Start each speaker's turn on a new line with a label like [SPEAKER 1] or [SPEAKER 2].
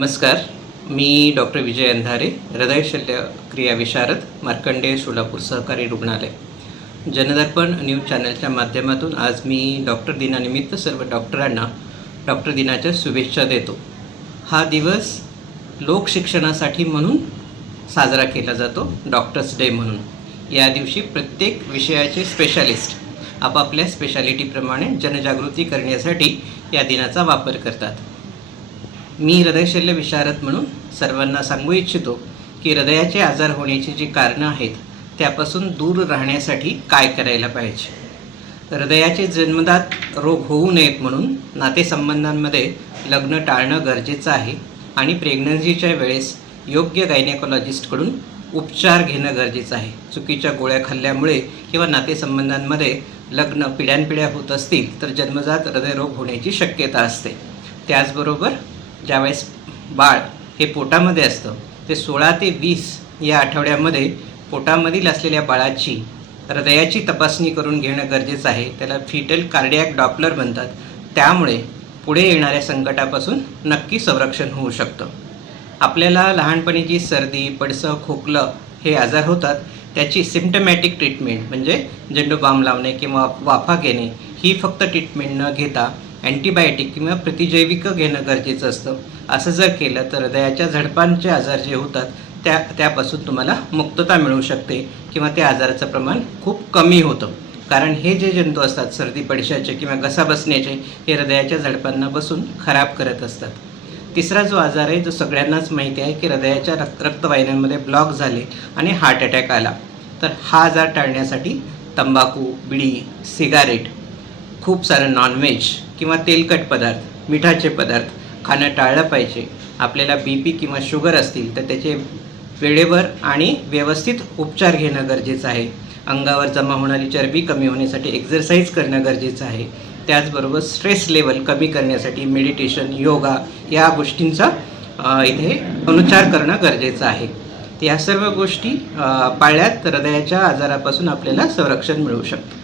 [SPEAKER 1] नमस्कार मी डॉक्टर विजय अंधारे हृदय शल्यक्रिया विशारद मार्कंडेय सोलापूर सहकारी रुग्णालय. जनदर्पण न्यूज चॅनलच्या माध्यमातून आज मी डॉक्टर दिनानिमित्त सर्व डॉक्टरांना डॉक्टर दिनाच्या शुभेच्छा देतो. हा दिवस लोकशिक्षणासाठी म्हणून साजरा केला जातो डॉक्टर्स डे म्हणून. या दिवशी प्रत्येक विषयाचे स्पेशालिस्ट आपापल्या स्पेशालिटीप्रमाणे जनजागृती करण्यासाठी या दिनाचा वापर करतात. मी हृदयशल्य विशारद म्हणून सर्वांना सांगू इच्छितो की हृदयाचे आजार होण्याची जी कारणं आहेत त्यापासून दूर राहण्यासाठी काय करायला पाहिजे? हृदयाचे जन्मदात रोग होऊ नयेत म्हणून नातेसंबंधांमध्ये लग्न टाळणं गरजेचं आहे आणि प्रेग्नन्सीच्या वेळेस योग्य गायनेकॉलॉजिस्टकडून उपचार घेणं गरजेचं आहे. चुकीच्या गोळ्या खाल्ल्यामुळे किंवा नातेसंबंधांमध्ये लग्न पिढ्यानपिढ्या होत असतील तर जन्मजात हृदयरोग होण्याची शक्यता असते. त्याचबरोबर ज्यावेळेस बाळ हे पोटामध्ये असतं ते सोळा ते वीस या आठवड्यामध्ये पोटामधील असलेल्या बाळाची हृदयाची तपासणी करून घेणं गरजेचं आहे. त्याला फिटल कार्डियाक डॉपलर म्हणतात. त्यामुळे पुढे येणाऱ्या संकटापासून नक्की संरक्षण होऊ शकतं. आपल्याला लहानपणी जी सर्दी पडसं खोकलं हे आजार होतात त्याची सिम्टमॅटिक ट्रीटमेंट म्हणजे झेंडू बाम लावणे किंवा वाफा घेणे ही फक्त ट्रीटमेंट न घेता अँटीबायोटिक किंवा प्रतिजैविक घेणं गरजेचं असतं. असं जर केलं तर हृदयाच्या झडपांचे आजार जे होतात त्या त्यापासून तुम्हाला मुक्तता मिळू शकते किंवा त्या आजाराचं प्रमाण खूप कमी होतं. कारण हे जे जंतू असतात सर्दी पडशाचे किंवा घसा बसण्याचे हे हृदयाच्या झडपांना बसून खराब करत असतात. तिसरा जो आजार आहे जो सगळ्यांनाच माहिती आहे की हृदयाच्या रक्त रक्तवाहिन्यांमध्ये ब्लॉक झाले आणि हार्ट अटॅक आला. तर हा आजार टाळण्यासाठी तंबाखू बिडी सिगारेट खूप सारं नॉनव्हेज किंवा तेलकट पदार्थ मिठाचे पदार्थ खाणं टाळलं पाहिजे. आपल्याला बी पी किंवा शुगर असतील तर त्याचे वेळेवर आणि व्यवस्थित उपचार घेणं गरजेचं आहे. अंगावर जमा होणारी चरबी कमी होण्यासाठी एक्झरसाईज करणं गरजेचं आहे. त्याचबरोबर स्ट्रेस लेवल कमी करण्यासाठी मेडिटेशन योगा या गोष्टींचा इथे अनुचार करणं गरजेचं आहे. या सर्व गोष्टी पाळल्यात. हृदयाच्या आजारापासून आपल्याला संरक्षण मिळू शकतं.